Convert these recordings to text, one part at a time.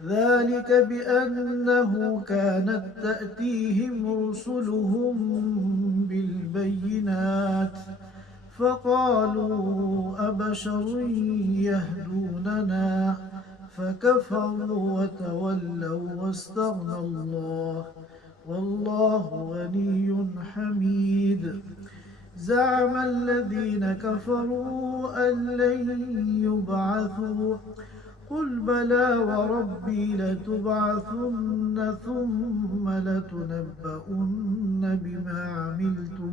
ذلك بأنه كانت تأتيهم رسلهم بالبينات فقالوا أبشر يهدوننا فكفروا وتولوا واستغنى الله والله غني حميد. زعم الذين كفروا أن لن يبعثوا قل بلى وربي لتبعثن ثم لتنبؤن بما عملتم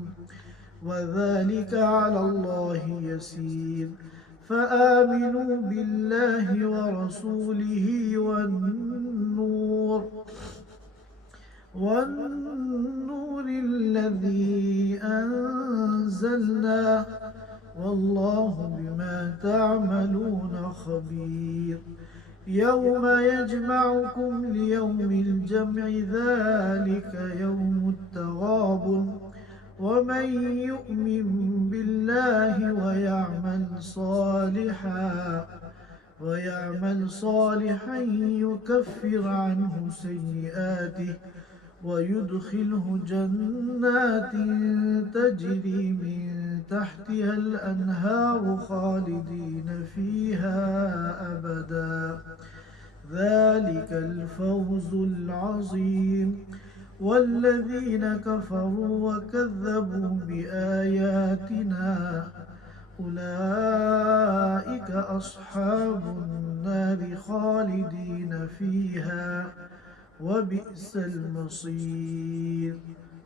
وذلك على الله يسير. فآمنوا بالله ورسوله والنور الذي أنزلنا والله بما تعملون خبير. يوم يجمعكم ليوم الجمع ذلك يوم التغابن ومن يؤمن بالله ويعمل صالحا يكفر عنه سيئاته ويدخله جنات تجري من تحتها الأنهار خالدين فيها أبدا ذلك الفوز العظيم. والذين كفروا وكذبوا بآياتنا أولئك أصحاب النار خالدين فيها وبئس المصير.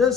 10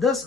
10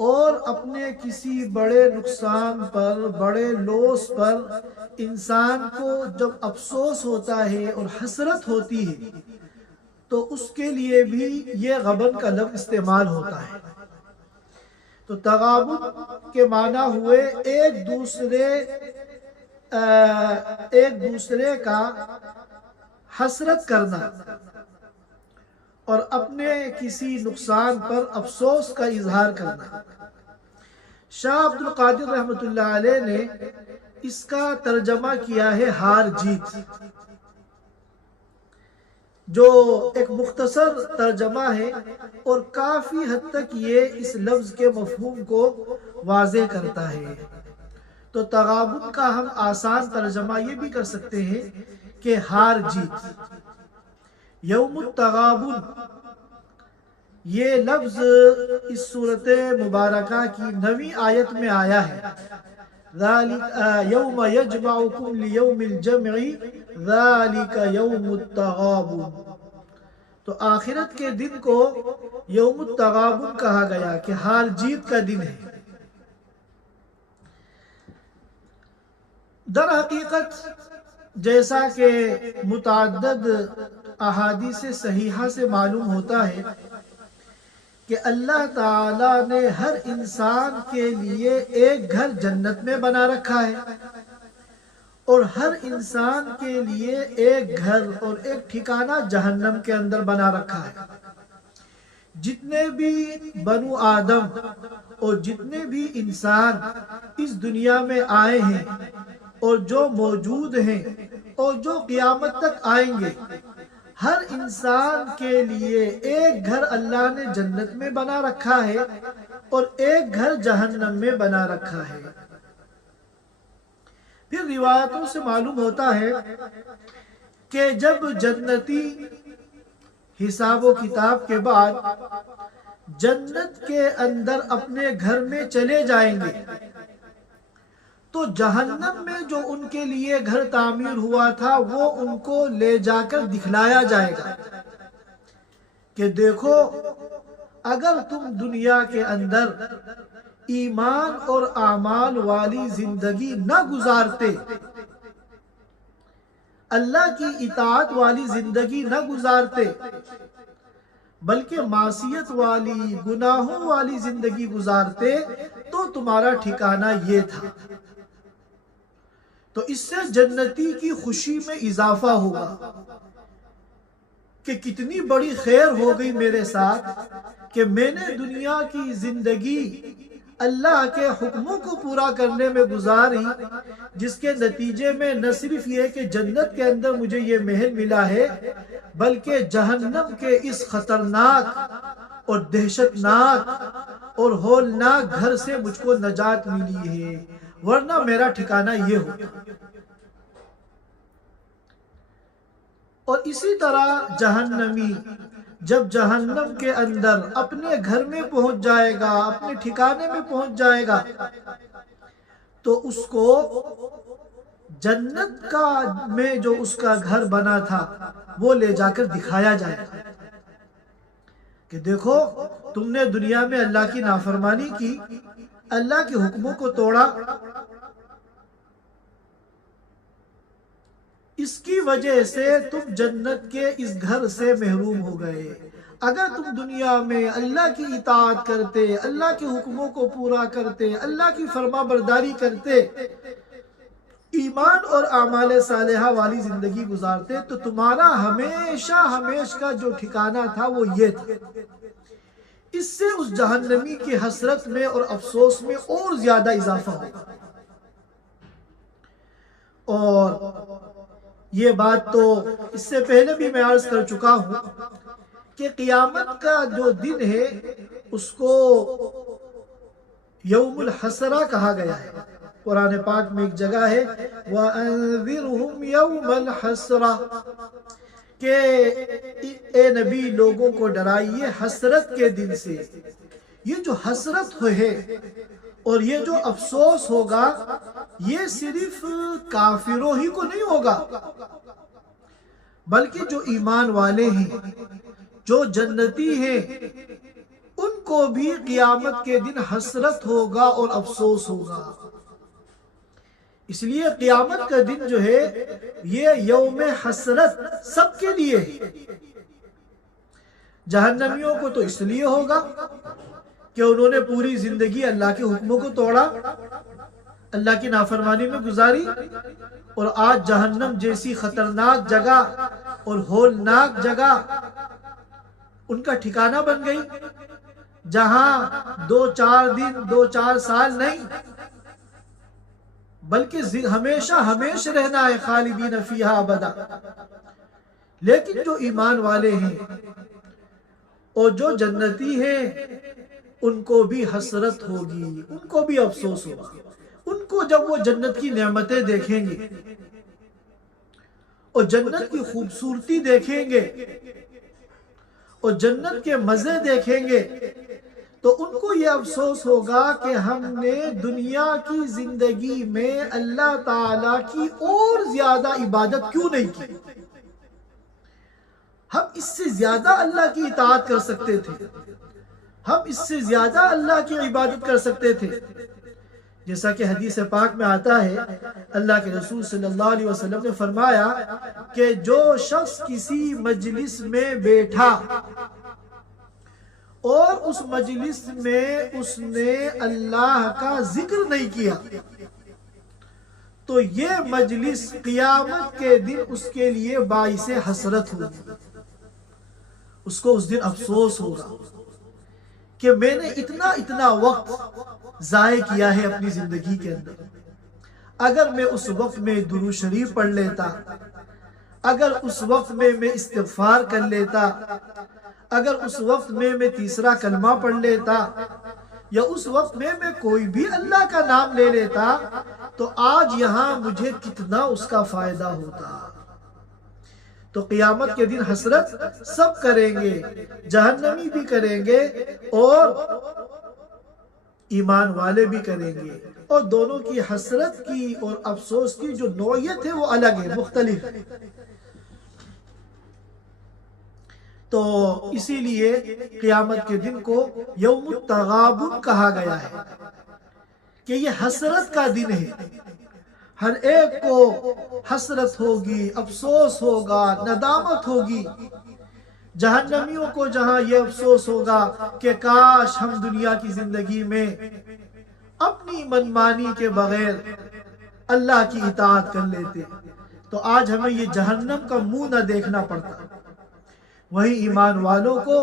اور اپنے کسی بڑے نقصان پر، بڑے لوس پر انسان کو جب افسوس ہوتا ہے اور حسرت ہوتی ہے تو اس کے لیے بھی یہ غبن کا لفظ استعمال ہوتا ہے۔ تو تغابن کے معنی ہوئے ایک دوسرے کا حسرت کرنا اور اپنے کسی نقصان پر افسوس کا اظہار کرنا۔ شاہ عبد القادر رحمۃ اللہ علیہ نے اس کا ترجمہ کیا ہے ہار جیت، جو ایک مختصر ترجمہ ہے اور کافی حد تک یہ اس لفظ کے مفہوم کو واضح کرتا ہے۔ تو تغابن کا ہم آسان ترجمہ یہ بھی کر سکتے ہیں کہ ہار جیت۔ یوم التغابن یہ لفظ اس صورت مبارکہ کی 9ویں آیت میں آیا ہے۔ یوم یجمعکم لیوم الجمع ذالک یوم التغابن۔ تو آخرت کے دن کو یوم التغابن کہا گیا کہ ہار جیت کا دن ہے۔ در حقیقت جیسا کہ متعدد احادیث صحیحہ سے معلوم ہوتا ہے کہ اللہ تعالیٰ نے ہر انسان کے لیے ایک گھر جنت میں بنا رکھا ہے اور ہر انسان کے لیے ایک گھر اور ایک ٹھکانہ جہنم کے اندر بنا رکھا ہے۔ جتنے بھی بنو آدم اور جتنے بھی انسان اس دنیا میں آئے ہیں اور جو موجود ہیں اور جو قیامت تک آئیں گے، ہر انسان کے لیے ایک گھر اللہ نے جنت میں بنا رکھا ہے اور ایک گھر جہنم میں بنا رکھا ہے۔ پھر روایتوں سے معلوم ہوتا ہے کہ جب جنتی حساب و کتاب کے بعد جنت کے اندر اپنے گھر میں چلے جائیں گے تو جہنم میں جو ان کے لیے گھر تعمیر ہوا تھا وہ ان کو لے جا کر دکھلایا جائے گا کہ دیکھو، اگر تم دنیا کے اندر ایمان اور اعمال والی زندگی نہ گزارتے، اللہ کی اطاعت والی زندگی نہ گزارتے، بلکہ معصیت والی، گناہوں والی زندگی گزارتے تو تمہارا ٹھکانہ یہ تھا۔ تو اس سے جنتی کی خوشی میں اضافہ ہوگا کہ کتنی بڑی خیر ہو گئی میرے ساتھ کہ میں نے دنیا کی زندگی اللہ کے حکموں کو پورا کرنے میں گزاری، جس کے نتیجے میں نہ صرف یہ کہ جنت کے اندر مجھے یہ محل ملا ہے، بلکہ جہنم کے اس خطرناک اور دہشتناک اور ہولناک گھر سے مجھ کو نجات ملی ہے، ورنہ میرا ٹھکانہ یہ ہوتا۔ اور اسی طرح جہنمی جب جہنم کے اندر اپنے گھر میں پہنچ جائے گا، اپنے ٹھکانے میں پہنچ جائے گا، تو اس کو جنت کا میں جو اس کا گھر بنا تھا وہ لے جا کر دکھایا جائے گا کہ دیکھو، تم نے دنیا میں اللہ کی نافرمانی کی، اللہ کے حکموں کو توڑا، اس کی وجہ سے تم جنت کے اس گھر سے محروم ہو گئے۔ اگر تم دنیا میں اللہ کی اطاعت کرتے، اللہ کے حکموں کو پورا کرتے، اللہ کی فرما برداری کرتے، ایمان اور اعمال صالحہ والی زندگی گزارتے، تو تمہارا ہمیشہ ہمیشہ کا جو ٹھکانہ تھا وہ یہ تھا۔ اس سے اس جہنمی کی حسرت میں اور افسوس میں اور زیادہ اضافہ ہوگا۔ اور یہ بات تو اس سے پہلے بھی میں عرض کر چکا ہوں کہ قیامت کا جو دن ہے اس کو یوم الحسرہ کہا گیا ہے۔ قرآن پاک میں ایک جگہ ہے وَأَنذِرْهُمْ يَوْمَ الْحَسْرَةِ کہ اے نبی لوگوں کو ڈرائیے حسرت کے دن سے۔ یہ جو حسرت ہے اور یہ جو افسوس ہوگا، یہ صرف کافروں ہی کو نہیں ہوگا، بلکہ جو ایمان والے ہیں، جو جنتی ہیں، ان کو بھی قیامت کے دن حسرت ہوگا اور افسوس ہوگا۔ اس لیے قیامت کا دن جو ہے یہ یوم حسرت سب کے لیے ہے۔ جہنمیوں کو تو اس لیے ہوگا کہ انہوں نے پوری زندگی اللہ کے حکموں کو توڑا، اللہ کی نافرمانی میں گزاری، اور آج جہنم جیسی خطرناک جگہ اور ہولناک جگہ ان کا ٹھکانہ بن گئی، جہاں 2-4 دن 2-4 سال نہیں بلکہ ہمیشہ ہمیشہ رہنا ہے، خالدین فیہا ابدا۔ لیکن جو ایمان والے ہیں اور جو جنتی ہیں ان کو بھی حسرت ہوگی، ان کو بھی افسوس ہوگا۔ ان کو جب وہ جنت کی نعمتیں دیکھیں گے اور جنت کی خوبصورتی دیکھیں گے اور جنت کے مزے دیکھیں گے تو ان کو یہ افسوس ہوگا کہ ہم نے دنیا کی زندگی میں اللہ تعالیٰ کی اور زیادہ عبادت کیوں نہیں کی۔ ہم اس سے زیادہ اللہ کی اطاعت کر سکتے تھے، ہم اس سے زیادہ اللہ کی عبادت کر سکتے تھے۔ جیسا کہ حدیث پاک میں آتا ہے، اللہ کے رسول صلی اللہ علیہ وسلم نے فرمایا کہ جو شخص کسی مجلس میں بیٹھا اور اس مجلس میں اس نے اللہ کا ذکر نہیں کیا تو یہ مجلس قیامت کے دن اس کے لیے باعث حسرت ہوگی۔ اس کو اس دن افسوس ہوگا کہ میں نے اتنا وقت ضائع کیا ہے اپنی زندگی کے اندر۔ اگر میں اس وقت میں درود شریف پڑھ لیتا، اگر اس وقت میں استغفار کر لیتا، اگر اس وقت میں تیسرا کلمہ پڑھ لیتا، یا اس وقت میں کوئی بھی اللہ کا نام لے لیتا تو آج یہاں مجھے کتنا اس کا فائدہ ہوتا۔ تو قیامت کے دن حسرت سب کریں گے، جہنمی بھی کریں گے اور ایمان والے بھی کریں گے، اور دونوں کی حسرت کی اور افسوس کی جو نوعیت ہے وہ الگ ہے، مختلف ہے۔ تو اسی لیے قیامت کے دن کو یوم التغابن کہا گیا ہے کہ یہ حسرت کا دن ہے۔ ہر ایک کو حسرت ہوگی، افسوس ہوگا، ندامت ہوگی۔ جہنمیوں کو جہاں یہ افسوس ہوگا کہ کاش ہم دنیا کی زندگی میں اپنی منمانی کے بغیر اللہ کی اطاعت کر لیتے تو آج ہمیں یہ جہنم کا منہ نہ دیکھنا پڑتا۔ وہی ایمان والوں کو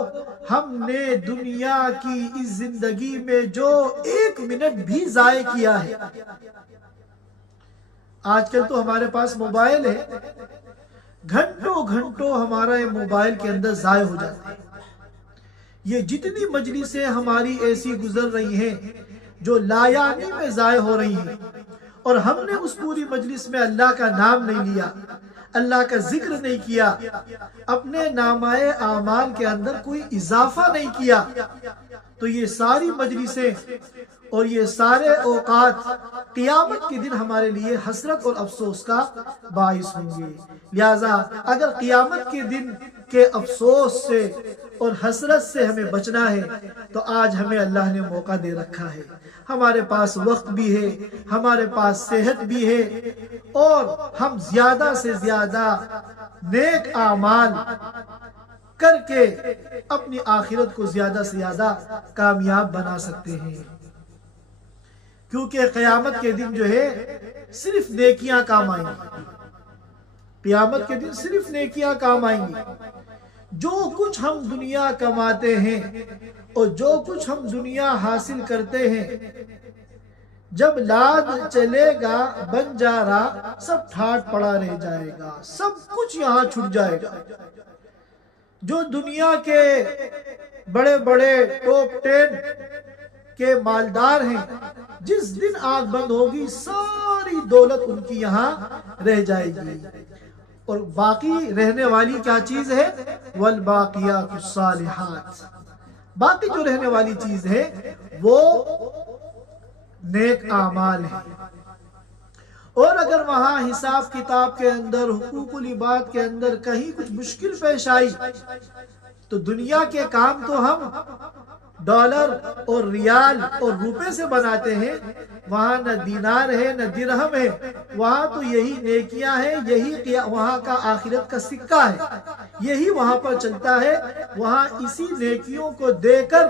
ہم نے دنیا کی اس زندگی میں جو 1 منٹ بھی ضائع کیا ہے، آج کل تو ہمارے پاس موبائل ہے، گھنٹوں ہمارا یہ موبائل کے اندر ضائع ہو جاتے ہیں۔ یہ جتنی مجلسیں ہماری ایسی گزر رہی ہیں جو لایانی میں ضائع ہو رہی ہیں، اور ہم نے اس پوری مجلس میں اللہ کا نام نہیں لیا، اللہ کا ذکر نہیں کیا، اپنے نامہ اعمال کے اندر کوئی اضافہ نہیں کیا، تو یہ ساری مجلسیں اور یہ سارے اوقات قیامت کے دن ہمارے لیے حسرت اور افسوس کا باعث ہوں گے۔ لہٰذا اگر قیامت کے دن کے افسوس سے اور حسرت سے ہمیں بچنا ہے تو آج ہمیں اللہ نے موقع دے رکھا ہے، ہمارے پاس وقت بھی ہے، ہمارے پاس صحت بھی ہے، اور ہم زیادہ سے زیادہ نیک اعمال کر کے اپنی آخرت کو زیادہ سے زیادہ کامیاب بنا سکتے ہیں۔ کیونکہ قیامت کے دن جو ہے صرف نیکیاں کام آئیں گی، قیامت کے دن صرف نیکیاں کام آئیں گی۔ جو کچھ ہم دنیا کماتے ہیں اور جو کچھ ہم دنیا حاصل کرتے ہیں، جب لاد چلے گا بن جا رہا سب ٹھاٹ پڑا رہ جائے گا، سب کچھ یہاں چھٹ جائے گا۔ جو دنیا کے بڑے بڑے ٹاپ 10 کے مالدار ہیں، جس دن آنکھ بند ہوگی ساری دولت ان کی یہاں رہ جائے گی، اور باقی رہنے والی کیا چیز ہے؟ والباقیات الصالحات، باقی جو رہنے والی چیز ہے وہ نیک اعمال ہیں۔ اور اگر وہاں حساب کتاب کے اندر، حقوق العباد کے اندر کہیں کچھ مشکل پیش آئی تو دنیا کے کام تو ہم ڈالر اور ریال اور روپے سے بناتے ہیں، وہاں نہ دینار ہے نہ درہم ہے، وہاں تو یہی نیکیاں ہیں، یہی وہاں کا آخرت کا سکہ ہے، یہی وہاں پر چلتا ہے۔ وہاں اسی نیکیوں کو دے کر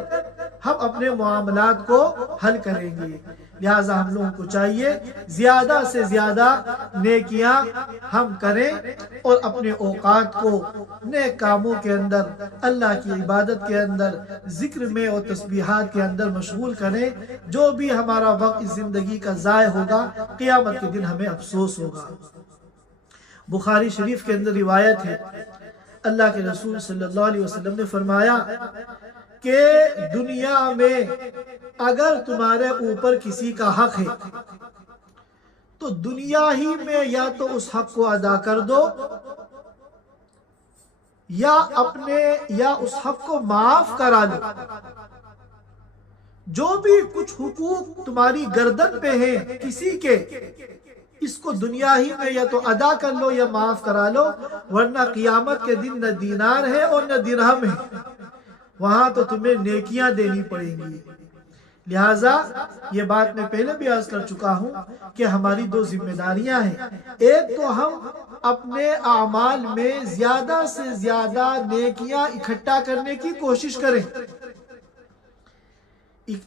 ہم اپنے معاملات کو حل کریں گے۔ لہٰذا ہم لوگوں کو چاہیے زیادہ سے زیادہ نیکیاں ہم کریں اور اپنے اوقات کو نیک کاموں کے اندر، اللہ کی عبادت کے اندر، ذکر میں اور تسبیحات کے اندر مشغول کریں۔ جو بھی ہمارا وقت اس زندگی کا ضائع ہوگا، قیامت کے دن ہمیں افسوس ہوگا۔ بخاری شریف کے اندر روایت ہے، اللہ کے رسول صلی اللہ علیہ وسلم نے فرمایا کہ دنیا میں اگر تمہارے اوپر کسی کا حق ہے تو دنیا ہی میں یا تو اس حق کو ادا کر دو یا اس حق کو معاف کرا لو۔ جو بھی کچھ حقوق تمہاری گردن پہ ہیں کسی کے، اس کو دنیا ہی میں یا تو ادا کر لو یا معاف کرا لو، ورنہ قیامت کے دن نہ دینار ہے اور نہ درہم ہے، وہاں تو تمہیں نیکیاں دینی پڑیں گی۔ لہٰذا یہ بات میں پہلے بھی عرض کر چکا ہوں کہ ہماری دو ذمہ داریاں ہیں۔ ایک تو ہم اپنے اعمال میں زیادہ سے زیادہ نیکیاں اکٹھا کرنے کی کوشش کریں۔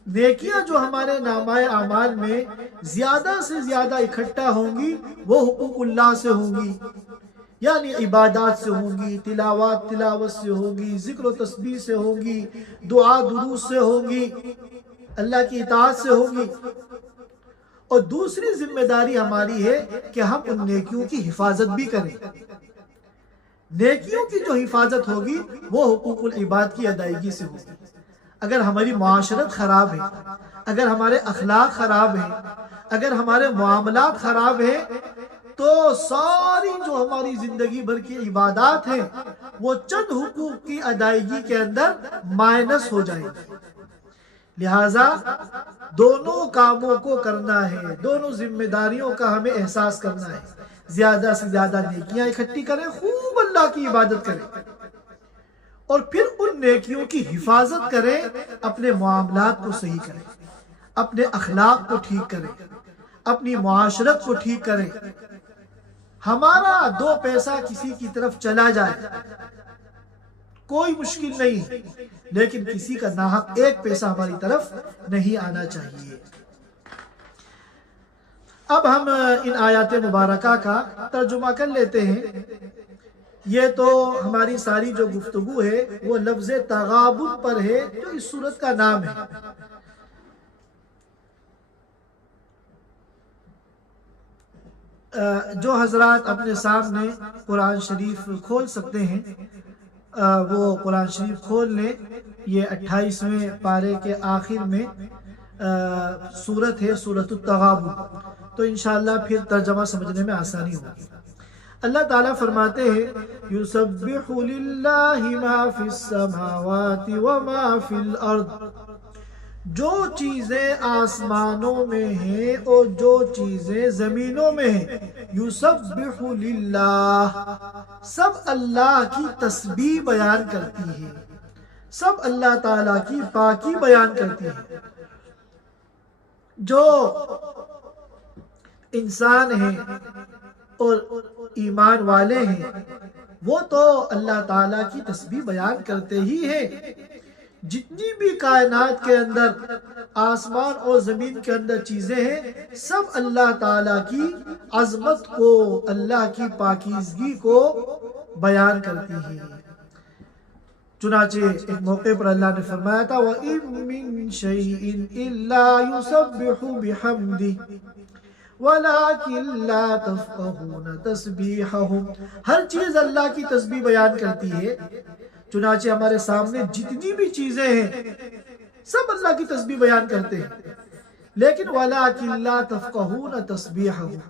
نیکیاں جو ہمارے نامہ اعمال میں زیادہ سے زیادہ اکٹھا ہوں گی، وہ حقوق اللہ سے ہوں گی، یعنی عبادات سے ہوں گی، تلاوت سے ہوں گی، ذکر و تسبیح سے ہوں گی، دعا درود سے ہوں گی، اللہ کی اطاعت سے ہوں گی۔ اور دوسری ذمہ داری ہماری ہے کہ ہم ان نیکیوں کی حفاظت بھی کریں۔ نیکیوں کی جو حفاظت ہوگی وہ حقوق العباد کی ادائیگی سے ہوگی۔ اگر ہماری معاشرت خراب ہے، اگر ہمارے اخلاق خراب ہیں، اگر ہمارے معاملات خراب ہیں، تو ساری جو ہماری زندگی بھر کی عبادات ہیں وہ چند حقوق کی ادائیگی کے اندر مائنس ہو جائیں گی۔ لہٰذا دونوں کاموں کو کرنا ہے، دونوں ذمہ داریوں کا ہمیں احساس کرنا ہے۔ زیادہ سے زیادہ نیکیاں اکٹھی کریں، خوب اللہ کی عبادت کریں، اور پھر ان نیکیوں کی حفاظت کریں، اپنے معاملات کو صحیح کریں، اپنے اخلاق کو ٹھیک کریں، اپنی معاشرت کو ٹھیک کریں۔ ہمارا دو پیسہ کسی کی طرف چلا جائے کوئی مشکل نہیں، لیکن کسی کا ناحق ایک پیسہ ہماری طرف نہیں آنا چاہیے۔ اب ہم ان آیات مبارکہ کا ترجمہ کر لیتے ہیں۔ یہ تو ہماری ساری جو گفتگو ہے وہ لفظ تغابن پر ہے، جو اس سورت کا نام ہے۔ جو حضرات اپنے سامنے قرآن شریف کھول سکتے ہیں وہ قرآن شریف کھول لیں۔ یہ 28ویں پارے کے آخر میں سورت ہے، سورت التغابن، تو انشاءاللہ پھر ترجمہ سمجھنے میں آسانی ہوگی۔ اللہ تعالیٰ فرماتے ہیں یسبح للہ ما فی السماوات وما فی الارض، جو چیزیں آسمانوں میں ہیں اور جو چیزیں زمینوں میں ہیں، یسبح للہ، سب اللہ کی تسبیح بیان کرتی ہے، سب اللہ تعالیٰ کی پاکی بیان کرتی ہے۔ جو انسان ہیں اور ایمان والے ہیں وہ تو اللہ تعالیٰ کی تسبیح بیان کرتے ہی ہیں۔ جتنی بھی کائنات کے اندر، آسمان اور زمین کے اندر چیزیں ہیں، سب اللہ تعالیٰ کی عظمت کو، اللہ کی پاکیزگی کو بیان کرتی ہیں۔ چنانچہ ایک موقع پر اللہ نے فرمایا تھا وَإِن مِّن شَيْءٍ إِلَّا يُسَبِّحُ بِحَمْدِهِ وَلَكِن لَا تَفْقَهُونَ تَسْبِيحَهُمْ، ہر چیز اللہ کی تسبیح بیان کرتی ہے۔ چنانچہ ہمارے سامنے جتنی بھی چیزیں ہیں سب اللہ کی تسبیح بیان کرتے ہیں، لیکن وَلَكِن لَا تَفْقَهُونَ تَسْبِيحَهُمْ،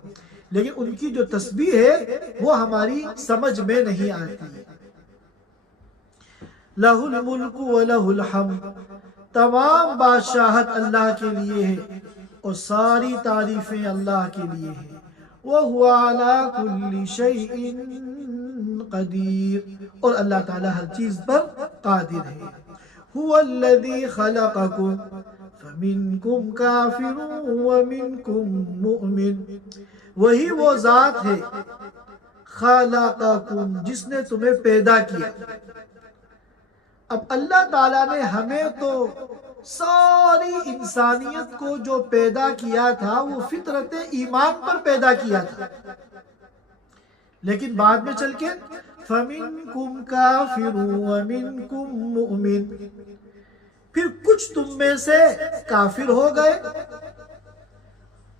لیکن ان کی جو تسبیح ہے وہ ہماری سمجھ میں نہیں آتی۔ لَهُ الْمُلْكُ وَلَهُ الْحَمْدُ، تمام بادشاہت اللہ کے لیے ہے اور ساری تعریفیں اللہ کے لیے ہیں۔ وَهُوَ عَلَى كُلِّ شَيْءٍ قَدِيرٌ، اور اللہ تعالیٰ ہر چیز پر قادر ہے۔ هو الذی خلقکم فمنکم کافر ومنکم مؤمن، وہی وہ ذات ہے خلقکم جس نے تمہیں پیدا کیا۔ اب اللہ تعالیٰ نے ہمیں تو ساری انسانیت کو جو پیدا کیا تھا وہ فطرت ایمان پر پیدا کیا تھا، لیکن بعد میں چل کے فَمِنْكُمْ كَافِرٌ وَمِنْكُمْ مُؤْمِنٌ، پھر کچھ تم میں سے کافر ہو گئے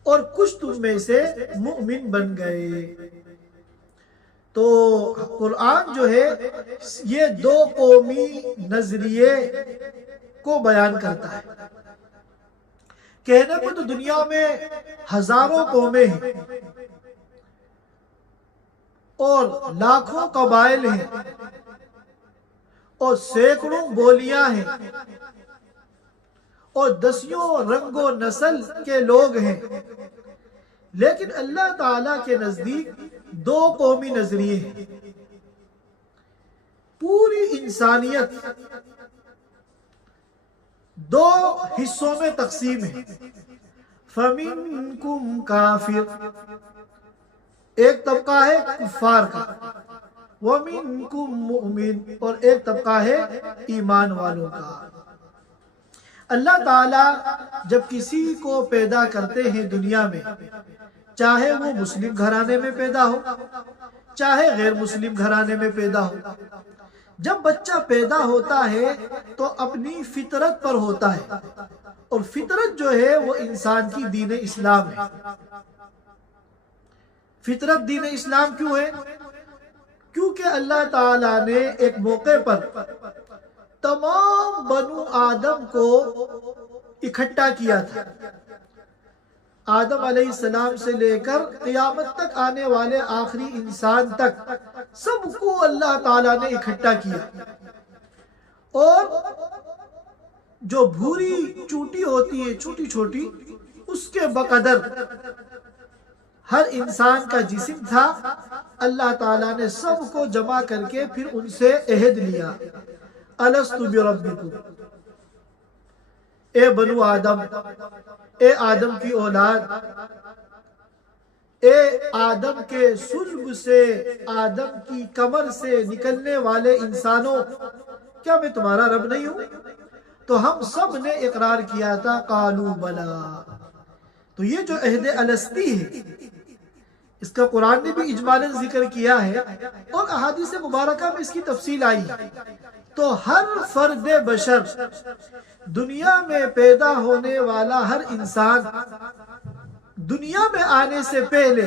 اور کچھ تم میں سے مؤمن بن گئے۔ تو قرآن جو ہے یہ دو قومی نظریے کو بیان کرتا ہے۔ کہنے کو تو دنیا میں ہزاروں قومیں ہیں اور لاکھوں قبائل ہیں اور سینکڑوں بولیاں ہیں اور دسیوں رنگ و نسل کے لوگ ہیں، لیکن اللہ تعالیٰ کے نزدیک دو قومی نظریے ہیں۔ پوری انسانیت دو حصوں میں تقسیم ہے۔ فَمِنْكُمْ کافر، ایک طبقہ ہے کفار کا، وَمِنْكُمْ مُؤْمِن، اور ایک طبقہ ہے ایمان والوں کا۔ اللہ تعالیٰ جب کسی کو پیدا کرتے ہیں دنیا میں، چاہے وہ مسلم گھرانے میں پیدا ہو چاہے غیر مسلم گھرانے میں پیدا ہو، جب بچہ پیدا ہوتا ہے تو اپنی فطرت پر ہوتا ہے، اور فطرت جو ہے وہ انسان کی دین اسلام ہے۔ فطرت دین اسلام کیوں ہے؟ کیونکہ اللہ تعالیٰ نے ایک موقع پر تمام بنو آدم کو اکٹھا کیا تھا۔ آدم علیہ السلام سے لے کر قیامت تک آنے والے آخری انسان تک سب کو اللہ تعالیٰ نے اکٹھا کیا، اور جو بھوری چوٹی ہوتی ہے چھوٹی چھوٹی، اس کے بقدر ہر انسان کا جسم تھا۔ اللہ تعالیٰ نے سب کو جمع کر کے پھر ان سے عہد لیا، الست بربکم، اے بنو آدم، اے آدم کی اولاد، اے آدم کے صلب سے، آدم کی کمر سے نکلنے والے انسانوں، کیا میں تمہارا رب نہیں ہوں؟ تو ہم سب نے اقرار کیا تھا، قالوا بلا۔ تو یہ جو عہد الستی ہے، اس کا قرآن نے بھی اجمالاً ذکر کیا ہے، اور احادیث مبارکہ میں اس کی تفصیل آئی ہے۔ تو ہر فرد بشر، دنیا میں پیدا ہونے والا ہر انسان، دنیا میں آنے سے پہلے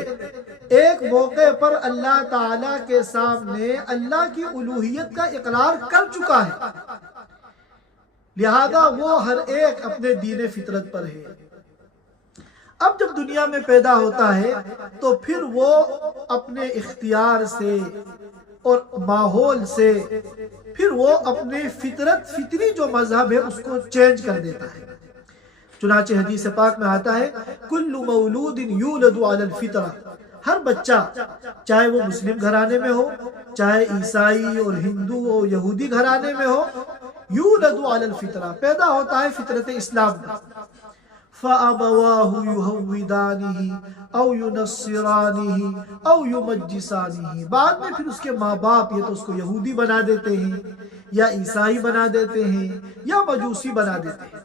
ایک موقع پر اللہ تعالیٰ کے سامنے اللہ کی الوہیت کا اقرار کر چکا ہے، لہذا وہ ہر ایک اپنے دین فطرت پر ہے۔ اب جب دنیا میں پیدا ہوتا ہے تو پھر وہ اپنے اختیار سے اور ماحول سے پھر وہ اپنے فطری جو مذہب ہے اس کو چینج کر دیتا ہے۔ چنانچہ حدیث پاک میں آتا ہے، کل مولود یولد علی الفطرہ، ہر بچہ چاہے وہ مسلم گھرانے میں ہو، چاہے عیسائی اور ہندو اور یہودی گھرانے میں ہو، یولد علی الفطرہ، پیدا ہوتا ہے فطرت اسلام میں۔ فَأَبَوَاهُ يُهَوِّدَانِهِ أَوْ يُنَصِّرَانِهِ أَوْ يُمَجِّسَانِهِ، بعد میں پھر اس کے ماں باپ یا تو اس کو یہودی بنا دیتے ہیں، یا عیسائی بنا دیتے ہیں، یا مجوسی بنا دیتے ہیں۔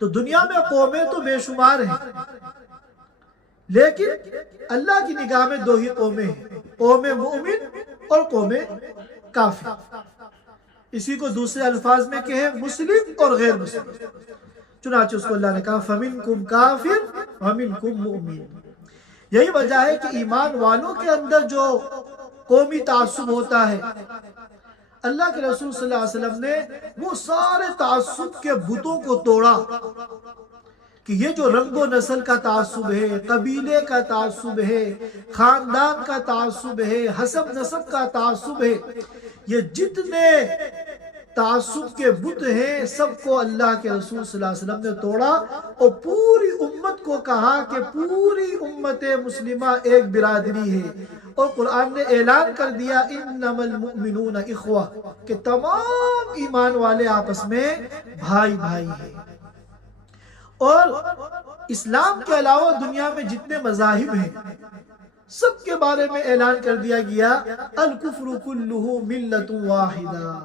تو دنیا میں قومیں تو بے شمار ہیں، لیکن اللہ کی نگاہ میں دو ہی قومیں ہیں، قوم مؤمن اور قوم کافر۔ اسی کو دوسرے الفاظ میں کہیں مسلم اور غیر مسلم۔ چنانچہ اس کو اللہ نے کہا فَمِنْكُمْ كَافِرٌ وَمِنْكُمْ مُؤْمِنٌ۔ یہی وجہ ہے کہ ایمان والوں کے اندر جو قومی تعصب ہوتا ہے، اللہ کے رسول صلی اللہ علیہ وسلم نے وہ سارے تعصب کے بتوں کو توڑا، کہ یہ جو رنگ و نسل کا تعصب ہے، قبیلے کا تعصب ہے، خاندان کا تعصب ہے، حسب نسب کا تعصب ہے، یہ جتنے تعصب کے بت ہیں سب کو اللہ کے رسول صلی اللہ علیہ وسلم نے توڑا، اور پوری امت کو کہا کہ پوری امت مسلمہ ایک برادری ہے، اور قرآن نے اعلان کر دیا انما المؤمنون اخوہ کہ تمام ایمان والے آپس میں بھائی بھائی ہیں۔ اور اسلام کے علاوہ دنیا میں جتنے مذاہب ہیں سب کے بارے میں اعلان کر دیا گیا الکفر کلہ ملت واحدہ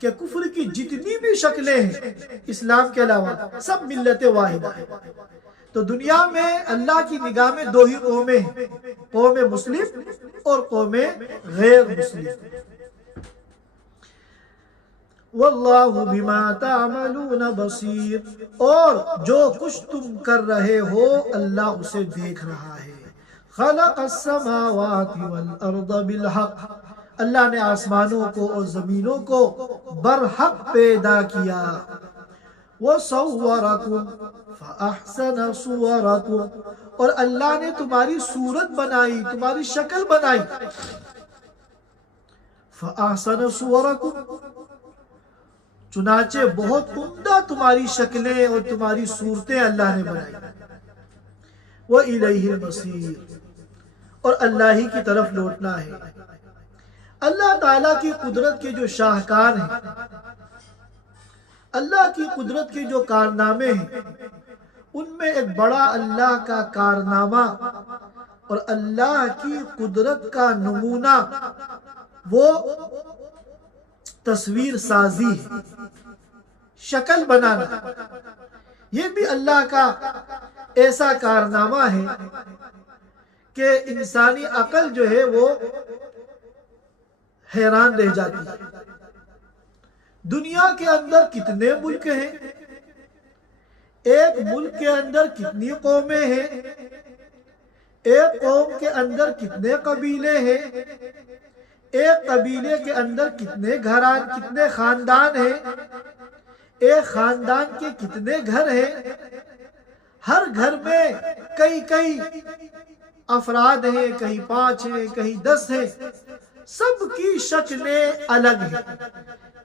کہ کفر کی جتنی بھی شکلیں ہیں اسلام کے علاوہ سب ملت واحدہ ہیں۔ تو دنیا میں اللہ کی نگاہ میں دو ہی قومیں ہیں، قوم مسلم اور قوم غیر مسلم۔ واللہ بما تعملون بصیر، اور جو کچھ تم کر رہے ہو اللہ اسے دیکھ رہا ہے۔ خلق السماوات والارض بالحق، اللہ نے آسمانوں کو اور زمینوں کو برحق پیدا کیا۔ وَصَوَّرَكُمْ فَأَحْسَنَ صُوَرَكُمْ، اور اللہ نے تمہاری صورت بنائی، تمہاری شکل بنائی۔ فَأَحْسَنَ صُوَرَكُمْ، چنانچہ بہت عمدہ تمہاری شکلیں اور تمہاری صورتیں اللہ نے بنائی۔ وَإِلَيْهِ الْمَصِيرُ، اور اللہ ہی کی طرف لوٹنا ہے۔ اللہ تعالیٰ کی قدرت کے جو شاہکار ہیں، اللہ کی قدرت کے جو کارنامے ہیں، ان میں ایک بڑا اللہ کا کارنامہ اور اللہ کی قدرت کا نمونہ وہ تصویر سازی ہے، شکل بنانا۔ یہ بھی اللہ کا ایسا کارنامہ ہے کہ انسانی عقل جو ہے وہ حیران رہ جاتی ہے۔ دنیا کے اندر کتنے ملک ہیں، ایک ملک کے اندر کتنی قومیں ہیں، ایک قوم کے اندر کتنے قبیلے ہیں، ایک قبیلے کے اندر کتنے خاندان ہیں، ایک خاندان کے کتنے گھر ہیں، ہر گھر میں کئی افراد ہیں، کہیں 5 ہیں، کہیں 10 ہیں، سب کی شکلیں الگ ہیں۔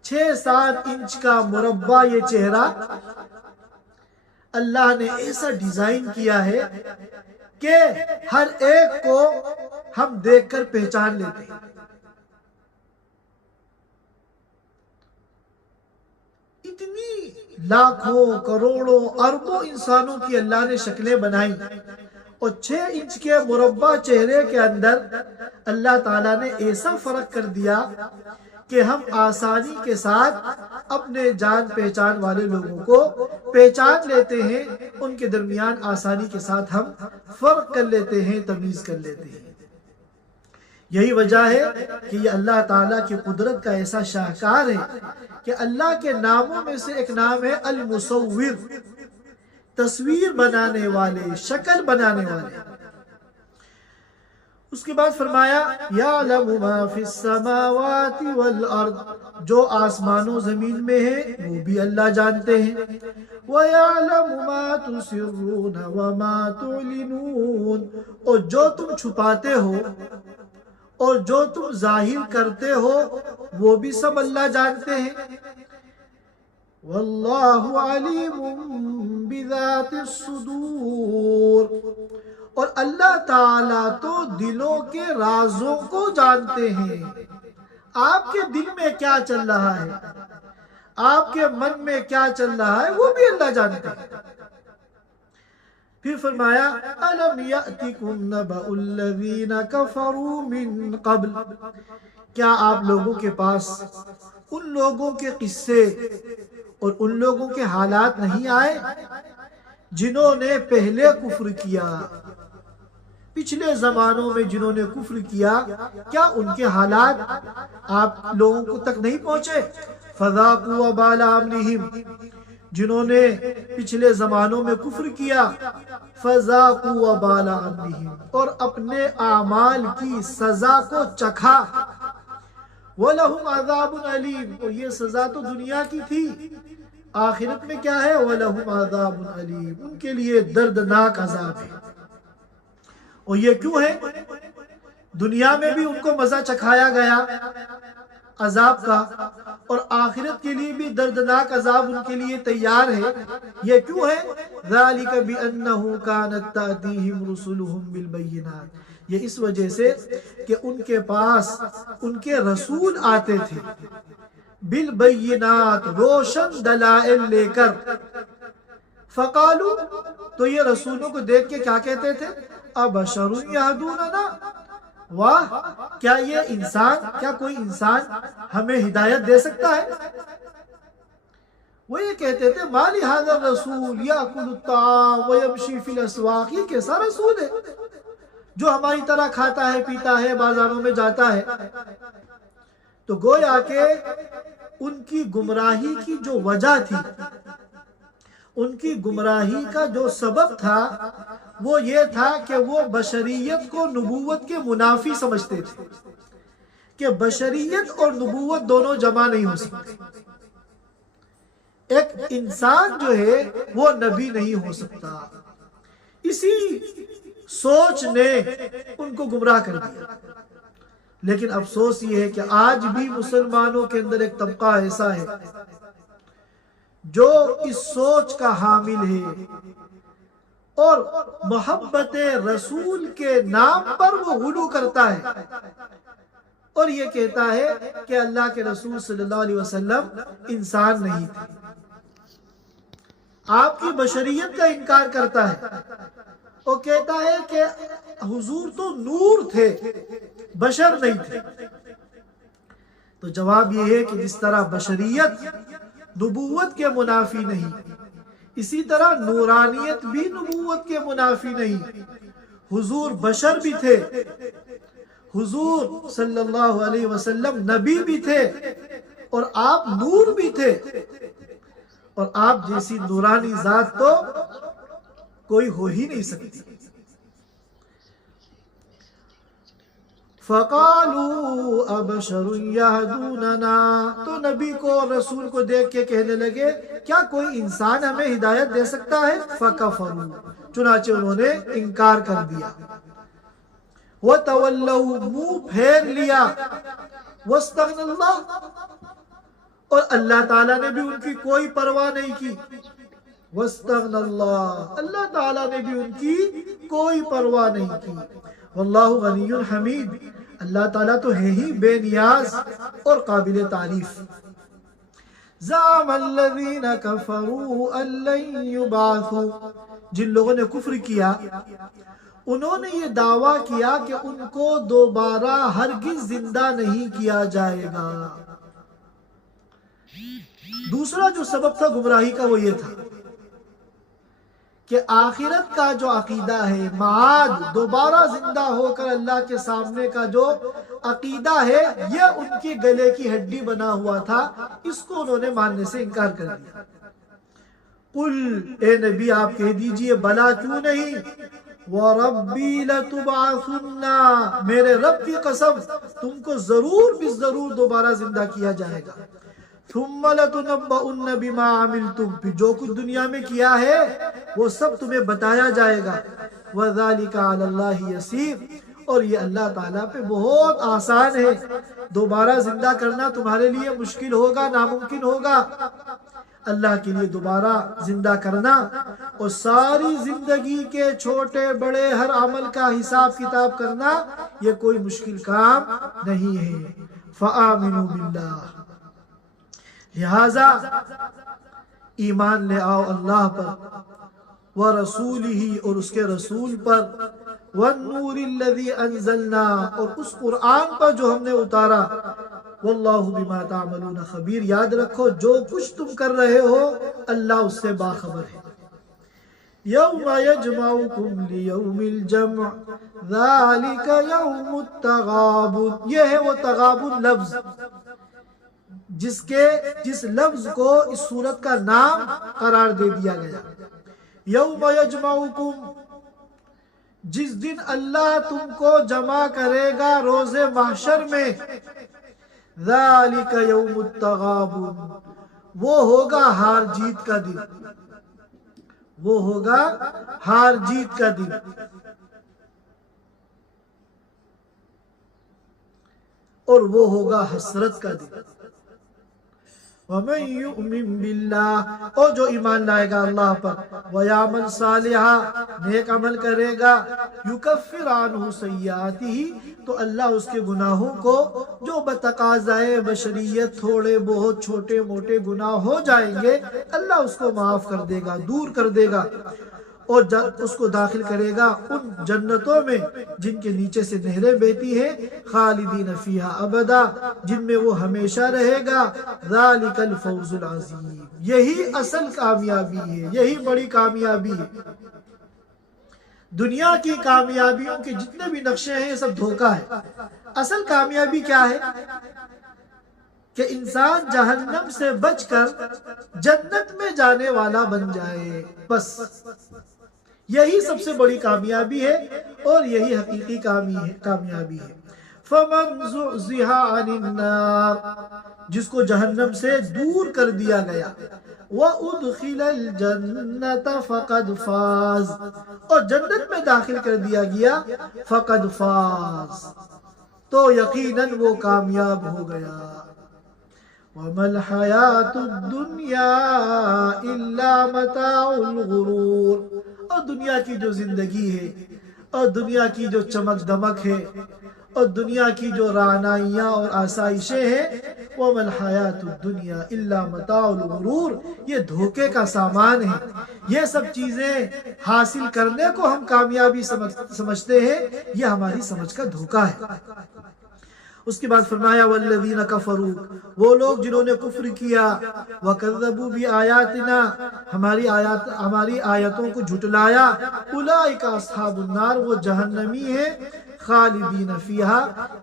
6-7 انچ کا مربع یہ چہرہ اللہ نے ایسا ڈیزائن کیا ہے کہ ہر ایک کو ہم دیکھ کر پہچان لیتے ہیں۔ اتنی لاکھوں کروڑوں اربوں انسانوں کی اللہ نے شکلیں بنائی، اور 6 انچ کے مربع چہرے کے اندر اللہ تعالیٰ نے ایسا فرق کر دیا کہ ہم آسانی کے ساتھ اپنے جان پہچان والے لوگوں کو پہچان لیتے ہیں، ان کے درمیان آسانی کے ساتھ ہم فرق کر لیتے ہیں، تمیز کر لیتے ہیں۔ یہی وجہ ہے کہ یہ اللہ تعالیٰ کی قدرت کا ایسا شاہکار ہے کہ اللہ کے ناموں میں سے ایک نام ہے المصور، تصویر بنانے والے، شکل بنانے والے۔ اس کے بعد فرمایا یعلم ما فی السماوات والارض، جو آسمان و زمین میں ہے وہ بھی اللہ جانتے ہیں۔ وَيَعْلَمُ مَا تُسِرُّونَ وَمَا تُعْلِنُونَ، اور جو تم چھپاتے ہو اور جو تم ظاہر کرتے ہو وہ بھی سب اللہ جانتے ہیں۔ واللہ علیم بذات الصدور، اور اللہ تعالیٰ تو دلوں کے رازوں کو جانتے ہیں۔ آپ کے دل میں کیا چل رہا ہے، آپ کے من میں کیا چل رہا ہے، وہ بھی اللہ جانتے ہیں۔ پھر فرمایا أَلَمْ يَأْتِكُمْ نَبَأُ الَّذِينَ كَفَرُوا مِن قَبْلِ، کیا آپ لوگوں کے پاس ان لوگوں کے قصے اور ان لوگوں کے حالات نہیں آئے جنہوں نے پہلے کفر کیا؟ پچھلے زمانوں میں جنہوں نے کفر کیا، کیا ان کے حالات آپ لوگوں کو تک نہیں پہنچے؟ فَذَاقُوا وَبَالَ أَمْرِهِمْ، جنہوں نے پچھلے زمانوں میں کفر کیا، فَذَاقُوا وَبَالَ أَمْرِهِمْ، اور اپنے اعمال کی سزا کو چکھا۔ وَلَهُمْ عَذَابٌ أَلِيمٌ، اور یہ سزا تو دنیا کی تھی، آخرت میں کیا ہے؟ وَلَهُمْ عَذَابٌ أَلِيمٌ، ان کے لیے دردناک عذاب ہے۔ اور یہ کیوں ہے؟ دنیا میں بھی ان کو مزہ چکھایا گیا عذاب کا، اور آخرت کے لیے بھی دردناک عذاب ان کے لیے تیار ہے. یہ کیوں ہے؟ ذَلِكَ بِأَنَّهُ كَانَتْ تَأْتِيهِمْ رُسُلُهُمْ بِالْبَيِّنَاتِ. یہ اس وجہ سے کہ ان کے پاس ان کے رسول آتے تھے بالبینات، روشن دلائل لے کر. فقالو، تو یہ رسولوں کو دیکھ کے کیا کہتے تھے؟ ابشر یہدوننا، واہ کیا یہ انسان، کیا کوئی انسان ہمیں ہدایت دے سکتا ہے؟ وہ یہ کہتے تھے مالی ھذا الرسول یاکل الطعام ویمشی فی الاسواق، یہ کیسا رسول ہے جو ہماری طرح کھاتا ہے پیتا ہے بازاروں میں جاتا ہے. تو گویا کہ ان کی گمراہی کی جو وجہ تھی، ان کی گمراہی کا جو سبب تھا وہ یہ تھا کہ وہ بشریت کو نبوت کے منافی سمجھتے تھے کہ بشریت اور نبوت دونوں جمع نہیں ہو سکتے. ایک انسان جو ہے وہ نبی نہیں ہو سکتا. اسی سوچ نے ان کو گمراہ کر دیا. لیکن افسوس یہ ہے کہ آج بھی مسلمانوں کے اندر ایک طبقہ ایسا ہے جو اس سوچ کا حامل ہے اور محبت رسول کے نام پر وہ غلو کرتا ہے اور یہ کہتا ہے کہ اللہ کے رسول صلی اللہ علیہ وسلم انسان نہیں تھے. آپ کی بشریت کا انکار کرتا ہے اور کہتا ہے کہ حضور تو نور تھے، بشر نہیں تھے. تو جواب یہ ہے کہ جس طرح بشریت نبوت کے منافی نہیں، اسی طرح نورانیت بھی نبوت کے منافی نہیں. حضور بشر بھی تھے، حضور صلی اللہ علیہ وسلم نبی بھی تھے اور آپ نور بھی تھے، اور آپ جیسی نورانی ذات تو کوئی ہو ہی نہیں سکتی. فَقَالُوا أَبَشَرٌ يَهْدُونَنَا، تو نبی کو اور رسول کو دیکھ کے کہنے لگے کیا کوئی انسان ہمیں ہدایت دے سکتا ہے؟ فَكَفَرُوا، چنانچہ انہوں نے انکار کر دیا. وَتَوَلَّوْا، منہ پھیر لیا. وَاسْتَغْنَى اللَّهُ، اور اللہ تعالیٰ نے بھی ان کی کوئی پرواہ نہیں کی. وَاسْتَغْنَى اللَّهُ، اللہ تعالیٰ نے بھی ان کی کوئی پرواہ نہیں کی. واللہ غنی حمید، اللہ تعالیٰ تو ہے ہی بے نیاز اور قابل تعریف. زعم الذین کفروا ان لن یبعثوا، جن لوگوں نے کفر کیا انہوں نے یہ دعویٰ کیا کہ ان کو دوبارہ ہرگز زندہ نہیں کیا جائے گا. دوسرا جو سبب تھا گمراہی کا وہ یہ تھا کہ آخرت کا جو عقیدہ ہے، معاد، دوبارہ زندہ ہو کر اللہ کے سامنے کا جو عقیدہ ہے، یہ ان کے گلے کی ہڈی بنا ہوا تھا. اس کو انہوں نے ماننے سے انکار کر دیا. قل، اے نبی آپ کہہ دیجئے بلا کیوں نہیں، وَرَبِّي لَتُبْعَثُنَّ، میرے رب کی قسم تم کو ضرور بھی ضرور دوبارہ زندہ کیا جائے گا. ثُمَّ لَتُنَبَّؤُنَّ بِمَا عَمِلْتُمْ، پھر جو کچھ دنیا میں کیا ہے وہ سب تمہیں بتایا جائے گا. وَذَلِكَ عَلَى اللَّهِ يَسِيرٌ، اور یہ اللہ تعالیٰ پہ بہت آسان ہے. دوبارہ زندہ کرنا تمہارے لیے مشکل ہوگا، ناممکن ہوگا. اللہ کے لیے دوبارہ زندہ کرنا اور ساری زندگی کے چھوٹے بڑے ہر عمل کا حساب کتاب کرنا یہ کوئی مشکل کام نہیں ہے. فَآمِنُوا بِاللَّهِ، لہذا ایمان لے آؤ اللہ پر، وَرَسُولِهِ، اور اس کے رسول پر، وَالنُّورِ الَّذِي أَنزَلْنَا، اور اس قرآن پر جو ہم نے اتارا. وَاللَّهُ بِمَا تَعْمَلُونَ خَبِيرٌ، یاد رکھو جو کچھ تم کر رہے ہو اللہ اس سے باخبر ہے. يَوْمَ يَجْمَعُكُمْ لِيَوْمِ الْجَمْعِ ذَلِكَ يَوْمُ التَّغَابُنِ، یہ ہے وہ تغابن لفظ جس لفظ کو اس سورت کا نام قرار دے دیا گیا. یوم یجمعکم، جس دن اللہ تم کو جمع کرے گا روز محشر میں. ذالک یوم التغابن، وہ ہوگا ہار جیت کا دن، وہ ہوگا ہار جیت کا دن. اور وہ ہوگا حسرت کا دن. وَمَن يُؤْمِن بِاللَّهِ، اور جو ایمان لائے گا اللہ پر، وَيَعْمَلْ صَالِحًا، نیک عمل کرے گا، يُكَفِّرْ عَنْهُ سَيِّئَاتِهِ، تو اللہ اس کے گناہوں کو جو بتقاضائے بشریت تھوڑے بہت چھوٹے موٹے گناہ ہو جائیں گے، اللہ اس کو معاف کر دے گا، دور کر دے گا، اور اس کو داخل کرے گا ان جنتوں میں جن کے نیچے سے نہریں بہتی ہیں، خالدین فیہا ابدا، جن میں وہ ہمیشہ رہے گا، ذالک الفوز العظیم، یہی اصل کامیابی ہے، یہی بڑی کامیابی ہے۔ دنیا کی کامیابیوں کے جتنے بھی نقشے ہیں یہ سب دھوکہ ہے۔ اصل کامیابی کیا ہے؟ کہ انسان جہنم سے بچ کر جنت میں جانے والا بن جائے، بس یہی سب سے بڑی کامیابی ہے اور یہی حقیقی کامیابی ہے۔ فَمَنْ زُحْزِحَ عَنِ النَّارِ، جس کو جہنم سے دور کر دیا گیا، وَأُدْخِلَ الْجَنَّةَ فَقَدْ فَازَ، اور جنت میں داخل کر دیا گیا، فَقَدْ فَاز، تو یقیناً وہ کامیاب ہو گیا۔ وَمَا الْحَيَاةُ الدُّنْيَا إِلَّا مَتَاعُ الْغُرُورِ، اور دنیا کی جو زندگی ہے، اور دنیا کی جو چمک دمک ہے، اور دنیا کی جو رعنائیاں اور آسائشیں ہیں، وَمَا الْحَيَاةُ الدُّنْيَا إِلَّا مَتَاعُ الْغُرُورِ، یہ دھوکے کا سامان ہے۔ یہ سب چیزیں حاصل کرنے کو ہم کامیابی سمجھتے ہیں، یہ ہماری سمجھ کا دھوکہ ہے۔ اس کے بعد فرمایا والذین کفروا، وہ لوگ جنہوں نے کفر کیا، وکذبوا بآیاتنا، ہماری آیتوں کو جھٹلایا، اولئک اصحاب النار، وہ جہنمی ہیں، خالدین فیہا،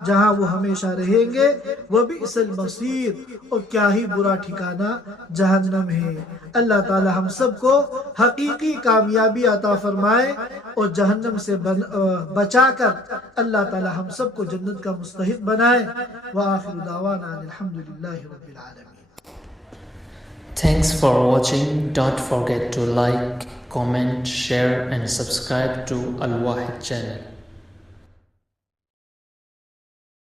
جہاں وہ ہمیشہ رہیں گے، وبئس المصیر، اور کیا ہی برا ٹھکانہ جہنم ہے۔ اللہ تعالی ہم سب کو حقیقی کامیابی عطا فرمائے اور جہنم سے بچا کر اللہ تعالی ہم سب کو جنت کا مستحق بنائے۔ وآخر دعوانا الحمدللہ رب العالمین۔ Thanks for watching. Don't forget to like, comment, share and subscribe to Al Wahid channel.